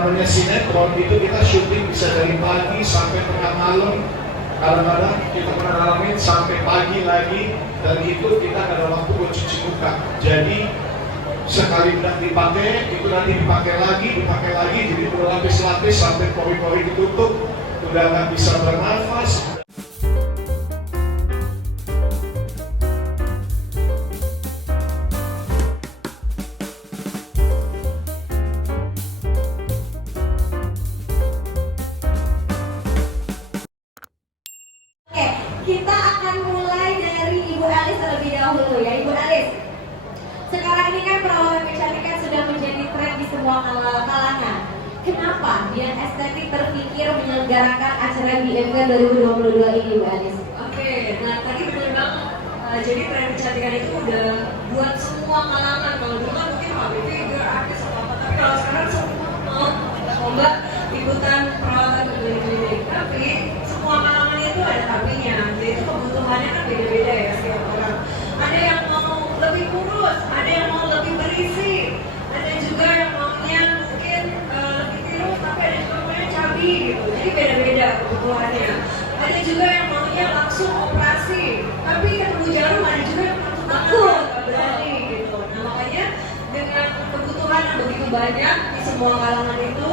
namanya sinetron itu kita syuting bisa dari pagi sampai tengah malam, kadang-kadang kita pernah ngalamin sampai pagi lagi, dan itu kita nggak ada waktu buat cuci muka. Jadi sekali udah dipakai, itu nanti dipakai lagi, jadi berlapis-lapis sampai pori-pori ditutup, udah nggak bisa bernafas. Kita akan mulai dari Ibu Alis terlebih dahulu ya, Ibu Alis. Sekarang ini kan perawatan kecantikan sudah menjadi tren di semua kalangan. Kenapa Bian Estetik terpikir menyelenggarakan acara BMK 2022 ini, Ibu Alis? Oke, nah tadi memang jadi tren kecantikan itu udah buat semua kalangan. Kalau dulu kan mungkin public figure, artis atau apa, tapi kalau sekarang semua mau lomba ikutan perawatan klinik. Tapi semua kalangan itu ada tapinya, yaitu kebutuhannya kan beda-beda ya setiap orang. Ada yang mau lebih kurus, ada yang mau lebih berisi, ada juga yang maunya mungkin lebih tirus, tapi ada juga maunya cabi gitu. Jadi beda-beda kebutuhannya. Ada juga yang maunya langsung operasi, tapi ketemu jarum, ada juga yang takut, nggak berani gitu. Nah makanya dengan kebutuhan yang begitu banyak di semua kalangan itu,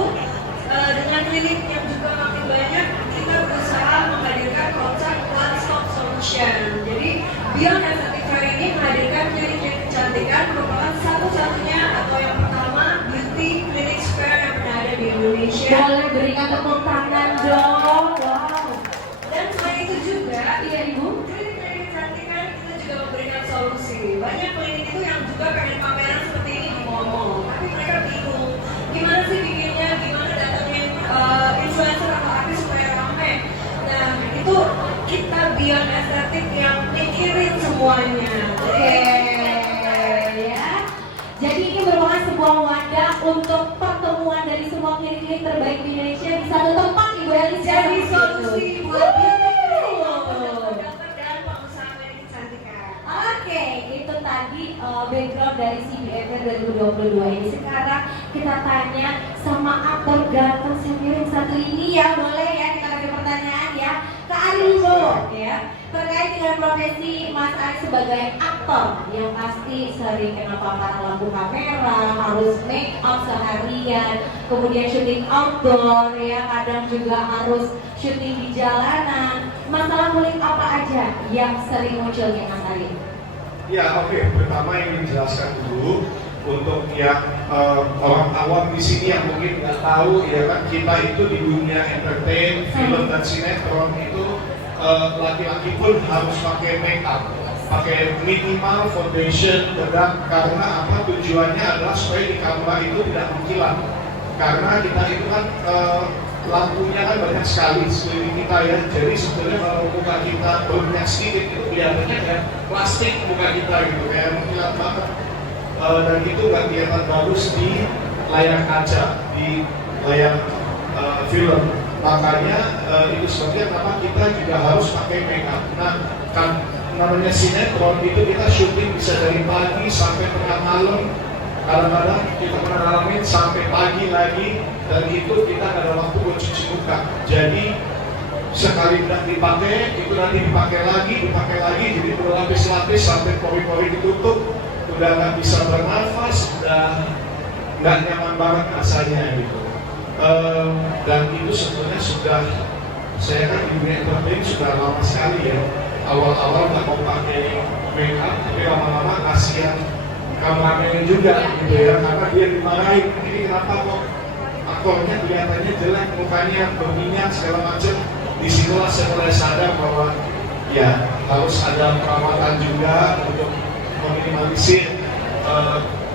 dengan klinik yang juga makin banyak, kita berusaha menghadirkan konsep one stop solution. Jadi Beyond Aesthetic Fair ini menghadirkan klinik kecantikan merupakan satu-satunya atau yang pertama beauty clinic fair yang pernah ada di Indonesia. Boleh berikan tepuk tangan dong. Wow. Dan selain itu juga, Iya Ibu. klinik kecantikan kita juga memberikan solusi. Banyak klinik itu yang juga pengen pameran seperti ini di mall-mall, tapi mereka bingung gimana sih bikinnya, gimana datangin influencer atau artis supaya rame. Nah itu kita Beyond Aesthetic yang mikirin semuanya. Ya. Jadi ini merupakan sebuah wadah untuk pertemuan dari semua klinik-klinik terbaik di Indonesia di satu tempat, Ibu Alis. Jadi solusi buat beauty Wow. dokter dan pengusaha klinik kecantikan. Oke, itu tadi background dari CBFK 2022 ini. Sekarang kita tanya sama aktor ganteng senior yang satu ini ya, boleh ya kita kasih pertanyaan ya. Kak Ari Wibowo ya, terkait dengan profesi Mas Ari sebagai aktor yang pasti sering kena paparan lampu kamera, harus make up seharian, kemudian syuting outdoor ya, kadang juga harus syuting di jalanan. Masalah kulit apa aja yang sering muncul ya Mas Ari? Ya oke, pertama ingin dijelaskan dulu untuk yang orang awam di sini yang mungkin nggak tahu ya kan, kita itu di dunia entertain, film dan sinetron itu laki-laki pun harus pakai make up, pakai minimal foundation, bedak, karena apa, tujuannya adalah supaya di kamera itu tidak mengkilap, karena kita itu kan lampunya kan banyak sekali sekeliling kita ya, jadi sebetulnya kalau muka kita berminyak sedikit itu kelihatannya kayak plastik muka kita gitu, kayak mengkilap banget. Dan itu nggak kelihatan bagus di layar kaca, di layar film. Makanya itu sebabnya kenapa kita juga harus pakai makeup. Nah, kan namanya sinetron itu kita syuting bisa dari pagi sampai tengah malam, kadang-kadang kita pernah ngalamin sampai pagi lagi, dan itu kita nggak ada waktu buat cuci muka. Jadi sekali udah dipakai, itu nanti dipakai lagi, jadi berlapis-lapis sampai pori-pori ditutup, udah nggak bisa bernafas, udah nggak nyaman banget rasanya gitu. Dan itu sebetulnya sudah, saya kan di dunia entertain sudah lama sekali ya. Awal-awal nggak mau pakai make up, tapi lama-lama kasihan kameramen juga gitu ya, karena dia dimarahin, ini kenapa kok aktornya kelihatannya jelek, mukanya berminyak segala macam. Disitulah saya mulai sadar bahwa ya harus ada perawatan juga untuk meminimalisir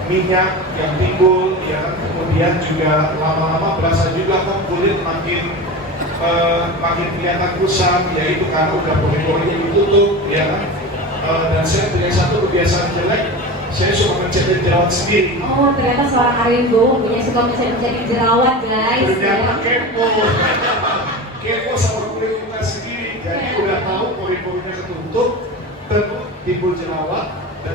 minyak yang timbul ya, kemudian juga lama-lama berasa juga kok kulit makin kelihatan kusam, yaitu karena udah pori-porinya ditutup ya kan. Dan saya punya satu kebiasaan jelek, saya suka mencetak jerawat sendiri. Oh, ternyata seorang Ari Wibowo punya suka mencetak jerawat guys. Ternyata kepo sama kulit kita sendiri, jadi udah tahu pori-porinya ketutup, tentu timbul jerawat, dan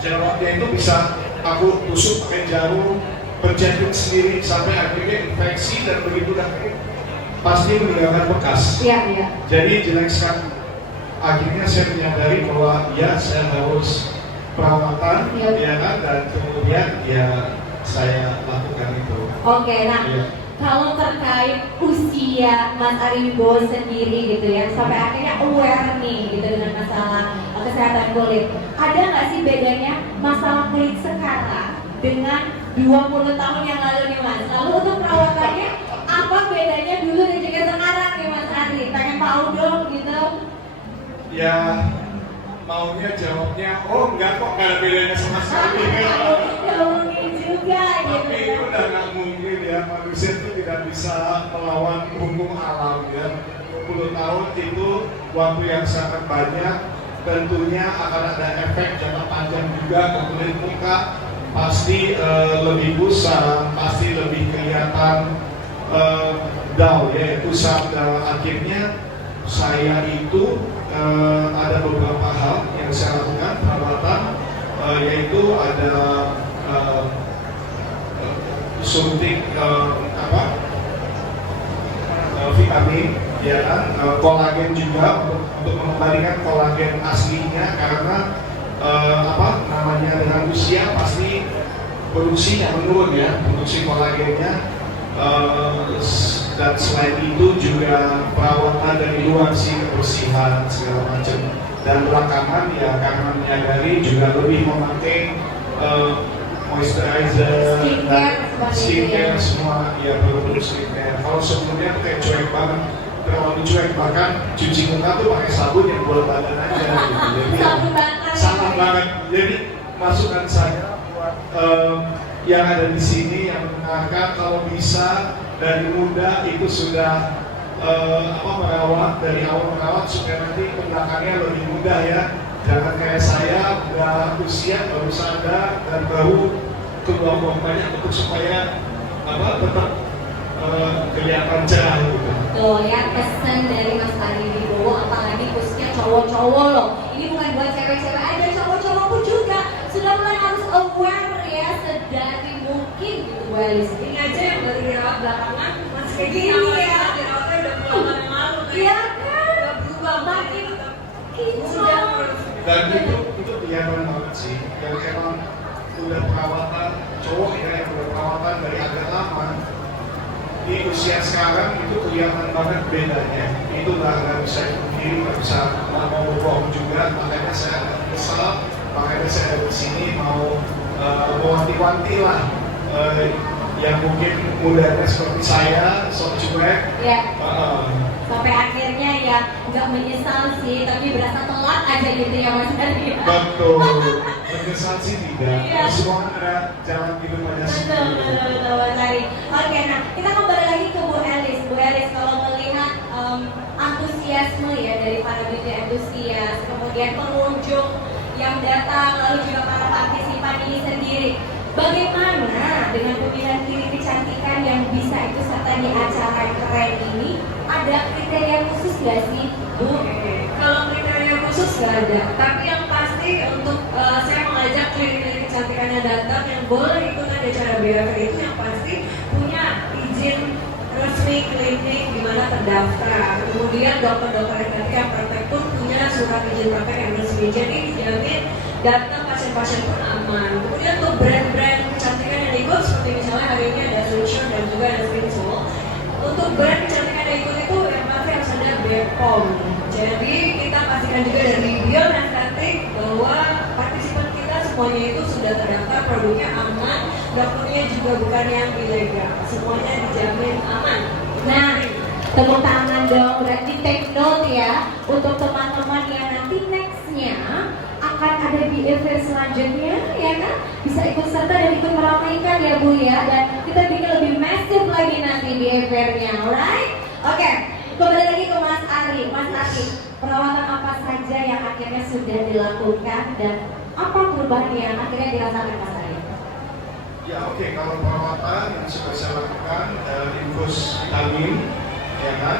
jerawatnya itu bisa aku tusuk pakai jarum, berjatuh sendiri sampai akhirnya infeksi dan begitu dah pasti meninggalkan bekas. Iya. Jadi jelek sekali. Akhirnya saya menyadari bahwa ya saya harus perawatan, Iya. ya kan, dan kemudian ya saya lakukan itu. Oke, nah Iya. kalau terkait usia Mas Aribo sendiri gitu ya, sampai akhirnya aware nih gitu dengan masalah kesehatan kulit. Ada nggak sih bedanya masalah kulit sekarang dengan 20 tahun yang lalu nih Mas? Lalu untuk perawatannya apa bedanya dulu dan juga sekarang nih Mas Ari? Pengen tahu dong gitu. Ya maunya jawabnya, oh enggak kok, nggak ada bedanya sama sekali. Nggak mungkin juga gitu. Tapi itu udah nggak mungkin ya, manusia itu tidak bisa melawan hukum alam ya. 20 tahun itu waktu yang sangat banyak, tentunya akan ada efek jangka panjang juga ke kulit muka. Pasti lebih kusam, pasti lebih kelihatan dull ya, kusam. Dan akhirnya saya itu ada beberapa hal yang saya lakukan perawatan, yaitu ada suntik vitamin, ya kan, kolagen juga untuk mengembalikan kolagen aslinya karena dengan usia pasti produksinya menurun ya, produksi kolagennya. Dan selain itu juga perawatan dari luar sih, kebersihan segala macam. Dan belakangan ya karena menyadari juga lebih memakai moisturizer dan skincare semua ya, produk skincare. Kalau sebelumnya kayak cuek banget, terlalu cuek, bahkan cuci muka tuh pakai sabun yang buat badan aja gitu. Jadi sangat banget. Jadi masukan saya buat yang ada di sini yang mendengarkan, kalau bisa dari muda itu sudah merawat, dari awal merawat supaya nanti belakangnya lebih mudah ya. Jangan kayak saya udah usia baru sadar dan baru keluar uang banyak untuk supaya tetap kelihatan cerah gitu. Tuh ya, pesan dari Mas Ari Wibowo, apalagi khususnya cowok-cowok loh. Ini bukan buat cewek-cewek aja, cowok-cowok pun juga sudah mulai harus aware ya, sedari mungkin gitu Bu Elis. Ini aja yang baru dirawat belakangan masih kayak gini Iya. ya. Dirawatnya udah puluhan yang lalu kan. Iya kan? Udah berubah Makin muda kinclong. Dan itu kelihatan banget sih. Dan emang udah perawatan cowok ya, yang udah perawatan dari agak lama, di usia sekarang itu kelihatan banget bedanya. Itu nggak bisa dipungkiri, nggak bisa mau bohong juga. Makanya saya agak kesal, makanya saya ada di sini mau mewanti-wanti lah yang mungkin mudanya seperti saya, sok cuek. Ya. Sampai akhirnya ya nggak menyesal sih, tapi berasa telat aja gitu ya Mas Ari. Betul, menyesal sih tidak. Iya. Semua ada jalan hidupnya Betul, sendiri. Mas Ari. Oke, nah kita kembali lagi ke Bu Elis. Bu Elis, kalau melihat antusiasme ya dari para beauty entusias, kemudian pengunjung yang datang, lalu juga para partisipan ini sendiri, bagaimana dengan pemilihan klinik kecantikan yang bisa ikut serta di acara keren ini? Ada kriteria khusus nggak sih, Bu? Kalau kriteria khusus nggak ada, tapi yang pasti untuk saya mengajak klinik-klinik kecantikan yang datang yang boleh ikutan di acara BFR itu yang pasti punya izin resmi klinik di mana terdaftar. Kemudian dokter-dokter yang praktek pun punya surat izin praktek yang resmi. Jadi dijamin datang pasien-pasien pun aman. Kemudian untuk brand-brand kecantikan yang ikut seperti misalnya hari ini ada Sunshine dan juga ada Finsul. Untuk brand kecantikan yang ikut itu yang pasti harus ada BPOM. Jadi kita pastikan juga dari bio dan estetik bahwa partisipan kita semuanya itu sudah terdaftar, produknya aman, dokternya juga bukan yang ilegal, semuanya dijamin aman. Nah, tepuk tangan dong, berarti take note ya untuk teman-teman yang nanti nextnya akan ada di event selanjutnya ya kan, bisa ikut serta dan ikut meramaikan ya Bu ya, dan kita bikin lebih masif lagi nanti di eventnya, alright? Oke, kembali lagi ke Mas Ari. Mas Ari, perawatan apa saja yang akhirnya sudah dilakukan dan apa perubahan yang akhirnya dirasakan Mas Ari? Ya oke, kalau perawatan yang sudah saya lakukan, infus vitamin, ya kan,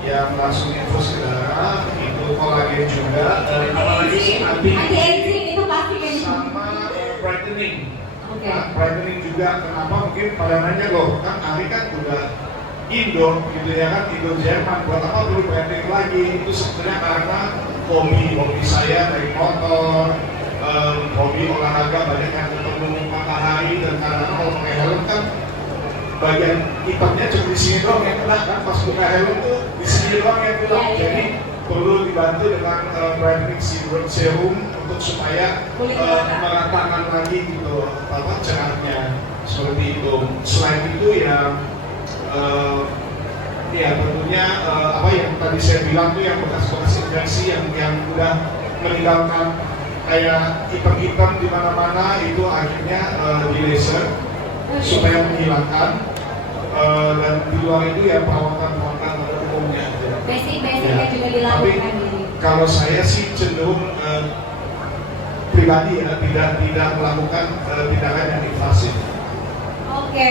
yang langsung infus ke darah, itu kolagen juga, dan apalagi sih Anti-aging itu pasti kan? sama brightening. Oke. Nah, brightening juga juga kenapa mungkin pada nanya loh, kan Ari kan udah Indo gitu ya kan, Indo Jerman, buat apa perlu branding lagi? Itu sebenarnya karena hobi saya dari motor, hobi olahraga, banyak yang ketemu matahari, dan karena kalau pakai helm kan bagian hitamnya cuma di sini doang yang kena kan, pas buka helm tuh di sini doang yang kena. Jadi perlu dibantu dengan branding serum untuk supaya meratakan lagi gitu apa cerahnya seperti itu. Selain itu ya tentunya apa yang tadi saya bilang tuh yang bekas-bekas injeksi yang udah meninggalkan kayak hitam-hitam di mana-mana itu akhirnya di laser supaya menghilangkan, dan di luar itu ya perawatan pada umumnya. Basic-basicnya juga dilakukan. Tapi kalau saya sih cenderung pribadi ya tidak melakukan tindakan yang invasif. Oke.